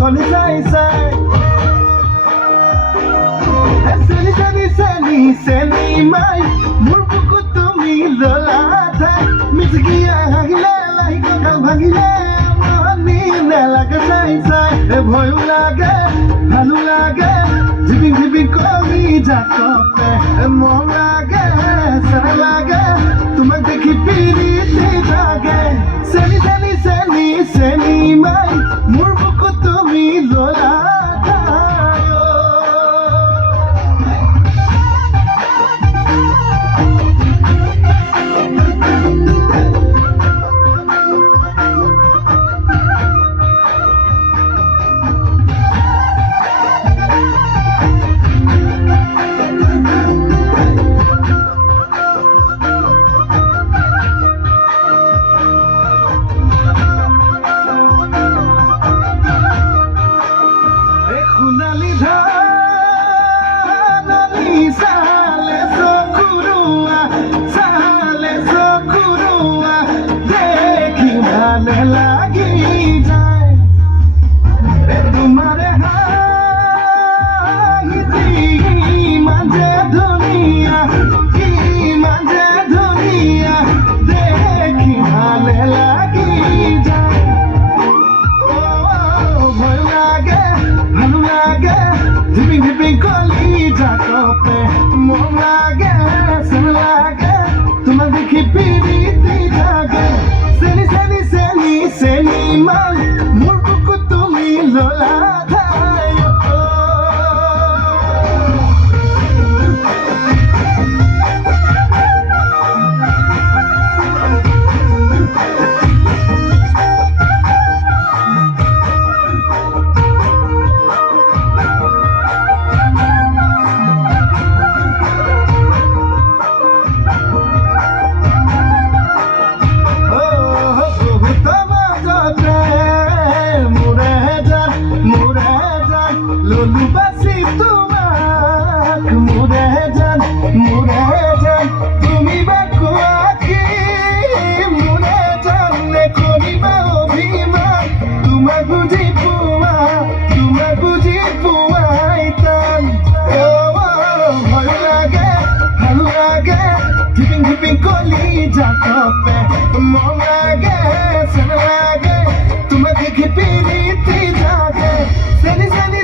খনি চাই চাই চেনি চেনি চেনি চেনি মাই মোৰ বুকুত তুমি ললা ঠাই মিচকিয়া হাগিলে লাহি কঁকাল ভাঙিলে মনি নেলাগে চাই চাই ভয়ো লাগে ভালো লাগে ঝিপিং ঝিপিং কলি জাকতে মন লাগে চেনা লাগে তোমাক দেখি পিৰিতি জাগে চেনি চেনি চেনি চেনি মাই মোৰ বুকুত তুমি ললা সোণালী ধানী চালে চকুৰুৱা দেখি ভালে লাগি যায় তোমাৰে হাঁহি ইমান যে ধুনীয়া দেখি ভালে লাগি যায় ভয় লাগে ভালো লাগে ঝিপিং ঝিপিং কলি জাকতে মন লাগে চেনা লাগে তোমাক দেখি পিৰিতি জাগে চেনি চেনি চেনি চেনি মাই মোৰ বুকুত তুমি ললা ঠাই ললু বাসি তোমাক মোরে জান তুমি বা কোয়াকি মোরে জান নে করিবা অভিমান তোমাক বুঝি পোৱাইতাম ভয় লাগে ভালো লাগে ঝিপিং ঝিপিং কলি জাকতে মন লাগে চেনা লাগে তোমাক দেখি পিৰিতি জাগে চেনি চেনি